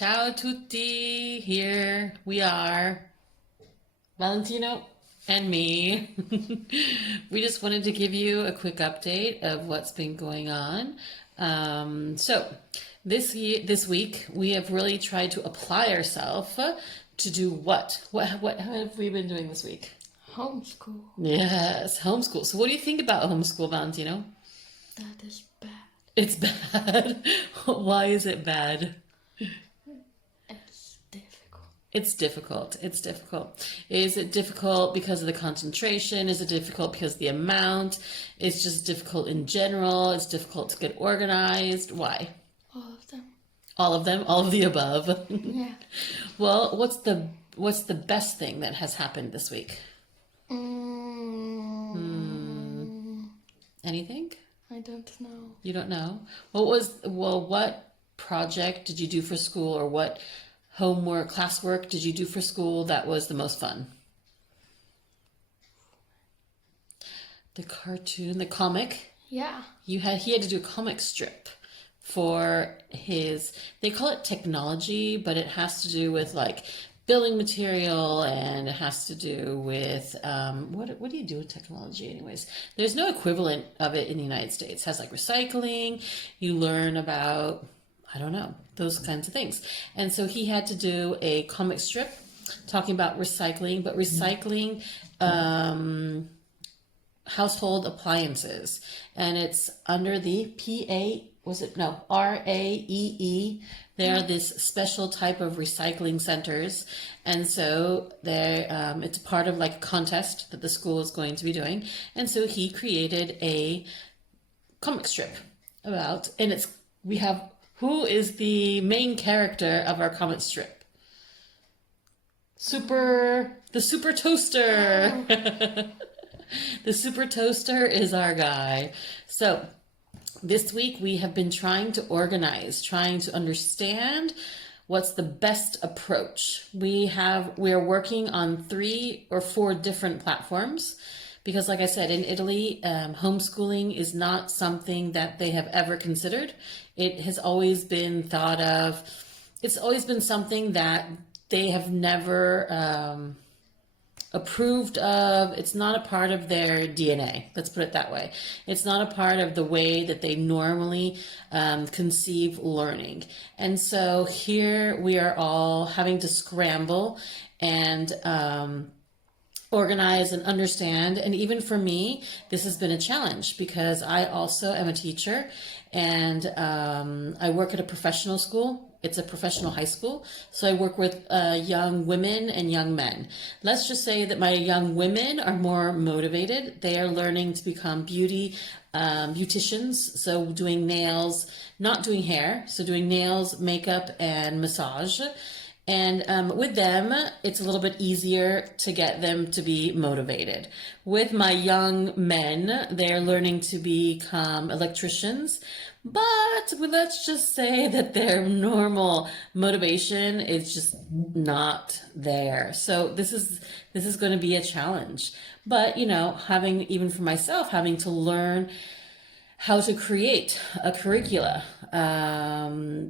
Ciao a tutti, here we are, Valentino and me. We just wanted to give you a quick update of what's been going on. So this week we have really tried to apply ourselves to do what? What have we been doing this week? Homeschool. Yes, homeschool. So what do you think about homeschool, Valentino? That is bad. It's bad. Why is it bad? It's difficult. It's difficult. It's difficult. Is it difficult because of the concentration? Is it difficult because of the amount? It's just difficult in general. It's difficult to get organized. Why? All of them. All of them? All of the above? Yeah. Well, what's the best thing that has happened this week? Anything? I don't know. You don't know? What project did you do for school, or what homework, classwork did you do for school that was the most fun? The cartoon, the comic. Yeah. He had to do a comic strip for his, they call it technology, but it has to do with like building material, and it has to do with what do you do with technology anyways? There's no equivalent of it in the United States. It has like recycling. You learn about, I don't know, those kinds of things. And so he had to do a comic strip talking about recycling, but recycling household appliances, and it's under the RAEE. They're this special type of recycling centers, and so it's part of like a contest that the school is going to be doing. And so he created a comic strip about, and who is the main character of our comic strip? The Super Toaster. The Super Toaster is our guy. So this week we have been trying to organize, trying to understand what's the best approach. We are working on 3 or 4 different platforms because, like I said, in Italy, homeschooling is not something that they have ever considered. It has always been thought of, it's always been something that they have never approved of. It's not a part of their DNA. Let's put it that way. It's not a part of the way that they normally conceive learning. And so here we are all having to scramble and organize and understand. And even for me, this has been a challenge because I also am a teacher, and I work at a professional school. It's a professional high school. So I work with young women and young men. Let's just say that my young women are more motivated. They are learning to become beauticians. So doing nails, not doing hair. So doing nails, makeup, and massage. And with them, it's a little bit easier to get them to be motivated. With my young men, they're learning to become electricians, but let's just say that their normal motivation is just not there. So this is going to be a challenge. But, even for myself, having to learn how to create a curricula,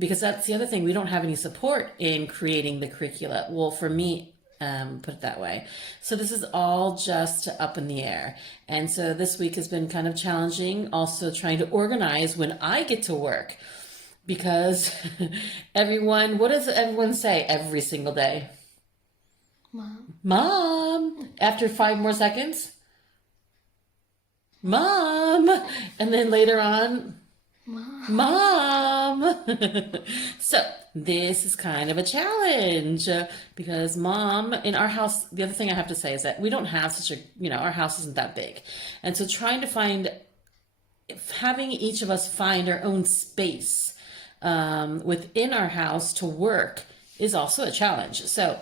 because that's the other thing. We don't have any support in creating the curricula. Well, for me, put it that way. So this is all just up in the air. And so this week has been kind of challenging, also trying to organize when I get to work, because what does everyone say every single day? Mom. Mom. After 5 more seconds? Mom. And then later on, Mom. So this is kind of a challenge because Mom, in our house, the other thing I have to say is that we don't have our house isn't that big. And so having each of us find our own space within our house to work is also a challenge. So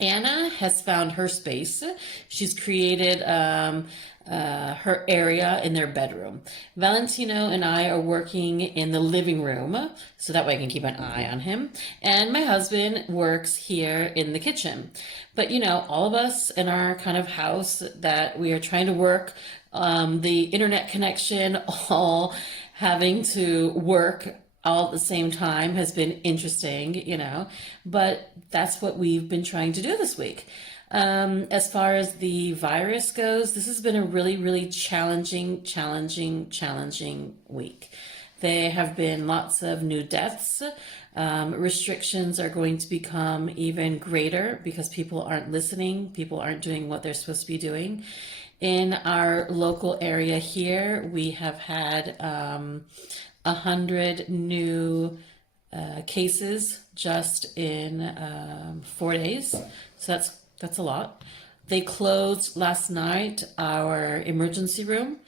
Anna has found her space. She's created her area in their bedroom. Valentino and I are working in the living room, so that way I can keep an eye on him. And my husband works here in the kitchen. But all of us in our kind of house that we are trying to work, the internet connection, all having to work all at the same time has been interesting, you know, but that's what we've been trying to do this week. As far as the virus goes, this has been a really, really challenging week. There have been lots of new deaths. Restrictions are going to become even greater because people aren't listening. People aren't doing what they're supposed to be doing. In our local area here, we have had 100 new cases just in 4 days. So that's a lot. They closed last night our emergency room,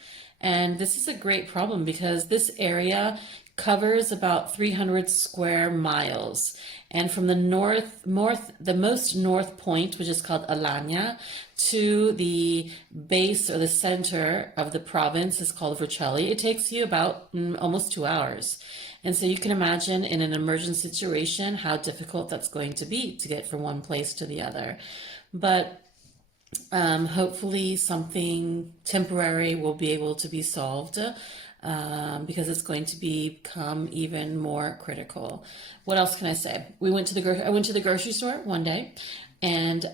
and this is a great problem because this area covers about 300 square miles. And from the the most north point, which is called Alagna, to the base or the center of the province is called Vercelli, it takes you about almost 2 hours. And so you can imagine in an emergency situation how difficult that's going to be to get from one place to the other. But hopefully something temporary will be able to be solved. Because it's going to become even more critical. What else can I say? I went to the grocery store one day, and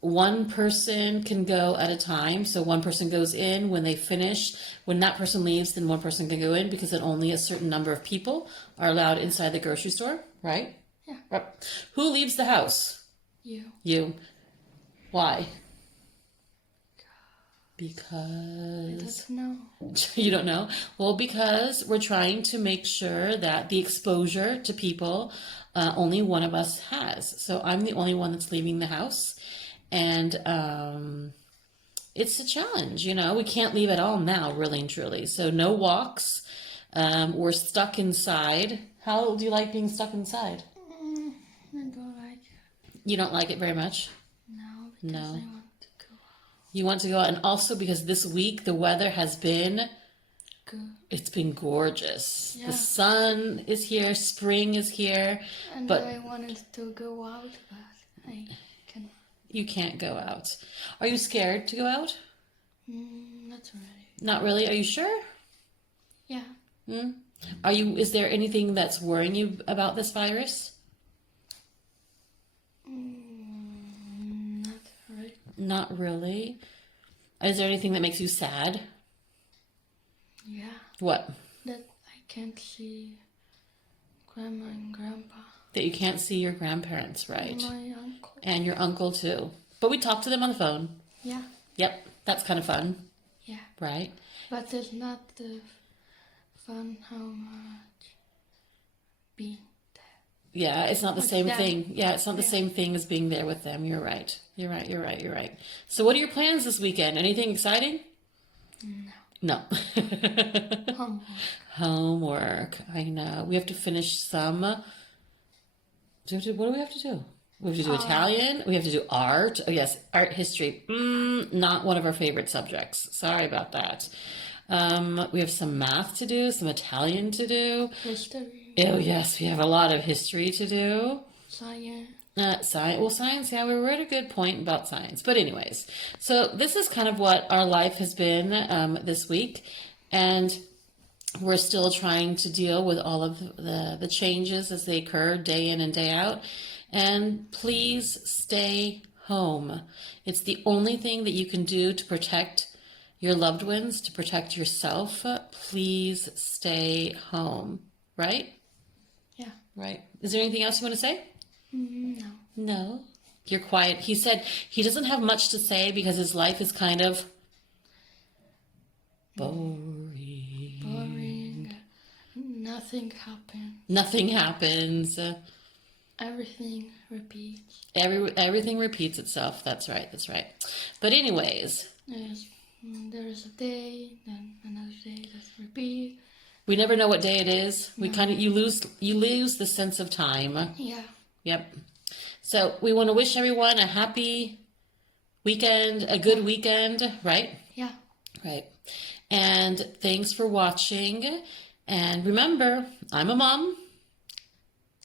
one person can go at a time. So one person goes in. When they finish, when that person leaves, then one person can go in because then only a certain number of people are allowed inside the grocery store, right? Yeah. Who leaves the house? You. Why? Because I don't know. you don't know? Well, because we're trying to make sure that the exposure to people, only one of us has. So I'm the only one that's leaving the house. And it's a challenge, you know. We can't leave at all now, really and truly. So no walks. We're stuck inside. How do you like being stuck inside? I don't like it. You don't like it very much? No, because I want to go out. You want to go out, and also because this week the weather has been Good. It's been gorgeous. Yeah. The sun is here, spring is here, And but I wanted to go out, but I cannot. you can't go out. Are you scared to go out? Not really. Not really. Are you sure? Yeah. Is there anything that's worrying you about this virus? Not really. Not really. Is there anything that makes you sad? Yeah. What? That I can't see grandma and grandpa. That you can't see your grandparents, right? And my uncle. And your uncle too. But we talk to them on the phone. Yeah. Yep, that's kind of fun, Yeah. right? But it's not the fun how much being there. Yeah, it's not the same them. thing. Yeah, it's not the same thing as being there with them. You're right. You're right. So what are your plans this weekend? Anything exciting? No. Homework. Homework. I know. We have to finish some. What do we have to do? We have to do Italian. We have to do art. Oh, yes, art history. Not one of our favorite subjects. Sorry about that. We have some math to do, some Italian to do. History. Oh, yes, we have a lot of history to do. Science. Science, yeah, we were at a good point about science. But anyways, so this is kind of what our life has been this week. And we're still trying to deal with all of the changes as they occur day in and day out. And please stay home. It's the only thing that you can do to protect your loved ones, to protect yourself. Please stay home, right? Yeah. Right. Is there anything else you want to say? No. No. You're quiet. He said he doesn't have much to say because his life is kind of boring. Boring. Nothing happens. Nothing happens. Everything repeats. Everything repeats itself. That's right. But anyways, There is a day, then another day that repeats. we never know what day it is. We you lose the sense of time. Yeah. Yep. So we want to wish everyone a happy weekend, a good weekend, right? Yeah. Right. And thanks for watching. And remember, I'm a mom.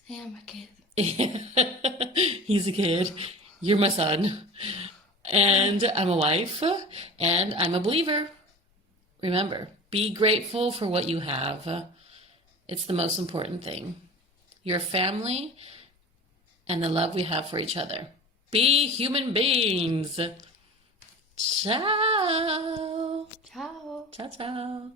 I am a kid. He's a kid. You're my son. And I'm a wife. And I'm a believer. Remember, Be grateful for what you have. It's the most important thing. Your family and the love we have for each other. Be human beings. Ciao. Ciao. Ciao, ciao.